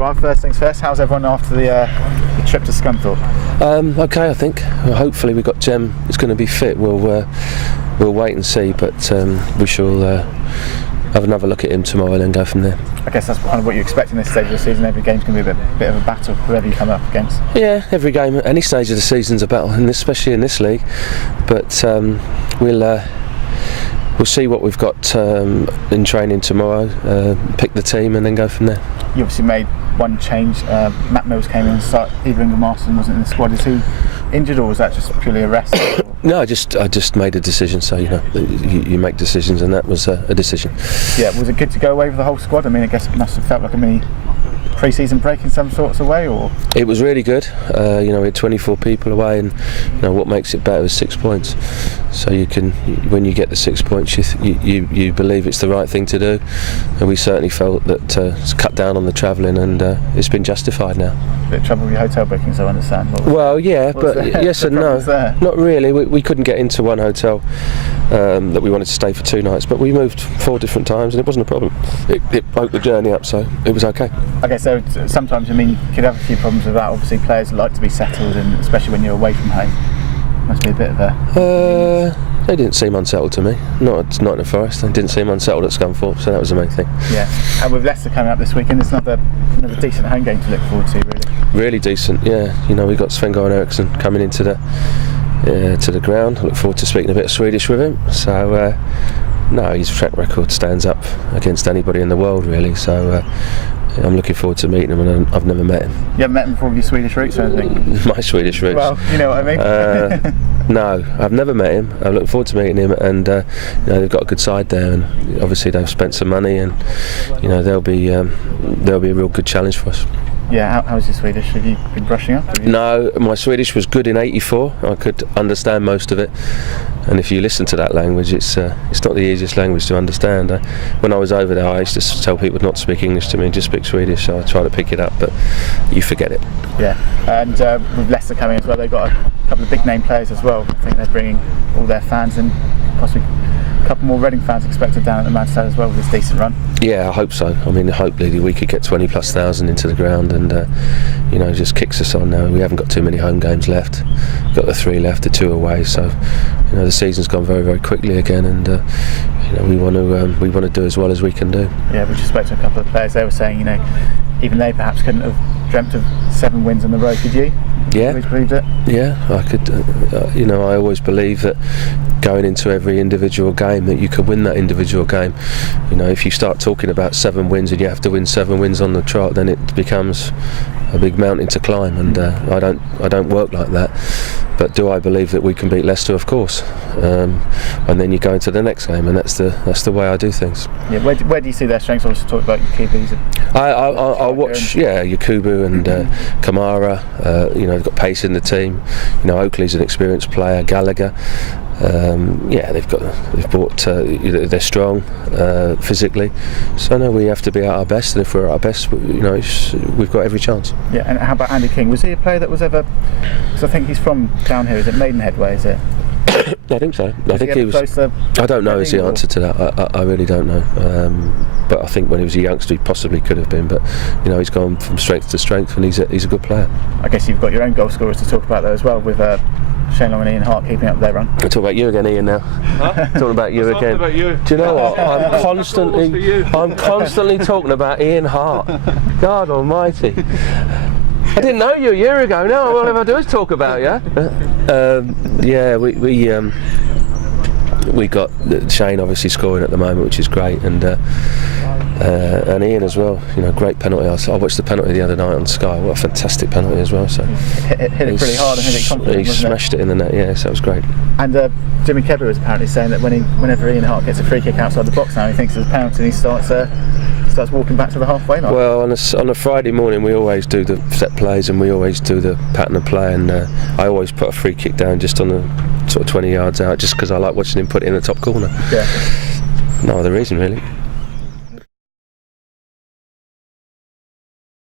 Well, first things first, how's everyone after the trip to Scunthorpe? Okay, I think. Hopefully we've got Jem who's going to be fit. We'll wait and see, but we shall have another look at him tomorrow and then go from there. I guess that's kind of what you expect in this stage of the season. Every game's going to be a bit of a battle, whoever you come up against. Yeah, every game, at any stage of the season's a battle, and especially in this league. But we'll see what we've got in training tomorrow, pick the team and then go from there. You obviously made one change. Matt Mills came in and started. Evelyn Marston wasn't in the squad. Is he injured or was that just purely a rest? No, I just made a decision. So you make decisions, and that was a decision. Yeah, was it good to go away with the whole squad? I mean, I guess it must have felt like a mini pre-season break in some sorts of way, or? It was really good. We had 24 people away, and what makes it better is 6 points. So when you get the 6 points, you believe it's the right thing to do, and we certainly felt that it's cut down on the travelling, and it's been justified now. A bit of trouble with your hotel bookings, I understand. Well, yeah, but yes and no. Not really. We couldn't get into one hotel that we wanted to stay for 2 nights, but we moved 4 different times, and it wasn't a problem. It broke the journey up, so it was okay. Okay, so sometimes, I mean, you could have a few problems with that. Obviously, players like to be settled, and especially when you're away from home. Must be a bit of a... They didn't seem unsettled to me. Not in the Forest. They didn't seem unsettled at Scunthorpe, so that was the main thing. Yeah, and with Leicester coming up this weekend, it's another decent home game to look forward to, really. Really decent, yeah. We've got Sven-Göran Eriksson coming into the ground. I look forward to speaking a bit of Swedish with him. So, no, his track record stands up against anybody in the world, really. So, I'm looking forward to meeting him, and I've never met him. You haven't met him before with your Swedish roots or anything? My Swedish roots? Well, you know what I mean. No, I've never met him. I'm looking forward to meeting him, and they've got a good side there, and obviously they've spent some money, and they'll be a real good challenge for us. Yeah, how's your Swedish? Have you been brushing up? No, my Swedish was good in '84. I could understand most of it, and if you listen to that language, it's not the easiest language to understand. When I was over there, I used to tell people not to speak English to me and just speak Swedish, so I try to pick it up, but you forget it. Yeah, and with Leicester coming as well, they've got a couple of big name players as well. I think they're bringing all their fans, and possibly a couple more Reading fans expected down at the Manchester as well with this decent run. Yeah, I hope so. I mean, hopefully we could get 20,000+ into the ground, and just kicks us on now. We haven't got too many home games left. We've got the 3 left, the 2 away. So, the season's gone very, very quickly again, and we want to do as well as we can do. Yeah, we just spoke to a couple of players. They were saying, even they perhaps couldn't have dreamt of 7 wins on the road. Could you? Yeah, always believed it? Yeah, I could. I always believe that going into every individual game, that you could win that individual game. If you start talking about 7 wins and you have to win 7 wins on the trot, then it becomes a big mountain to climb, and I don't work like that. But do I believe that we can beat Leicester? Of course. And then you go into the next game, and that's the way I do things. Yeah, where do you see their strengths? Obviously, talk about Yakubu. I watch, Yakubu and Kamara. They've got pace in the team. Oakley's an experienced player. Gallagher. They've brought. They're strong physically. So no, we have to be at our best, and if we're at our best, we've got every chance. Yeah, and how about Andy King? Was he a player that was ever? Because I think he's from down here. Is it Maidenhead way? Is it? I think so. I think he was. I don't know is the answer to that. I really don't know. But I think when he was a youngster, he possibly could have been. But he's gone from strength to strength, and he's a good player. I guess you've got your own goal scorers to talk about there as well, with Shane Long and Ian Hart keeping up their run. I'll talk about you again, Ian. Now, talking about you again. About you. Do you know what? I'm constantly talking about Ian Hart. God Almighty. I didn't know you a year ago. Now all I do is talk about you. We got Shane obviously scoring at the moment, which is great, and Ian as well. Great penalty. I watched the penalty the other night on Sky. What a fantastic penalty as well. So hit it pretty hard and hit it confidently. He smashed it in the net. Yeah, so it was great. And Jimmy Kebby was apparently saying that whenever Ian Hart gets a free kick outside the box now, he thinks it's a penalty, and he starts walking back to the halfway line. Well, on a Friday morning, we always do the set plays, and we always do the pattern of play, and I always put a free kick down just on the sort of 20 yards out, just because I like watching him put it in the top corner. Yeah. No other reason, really.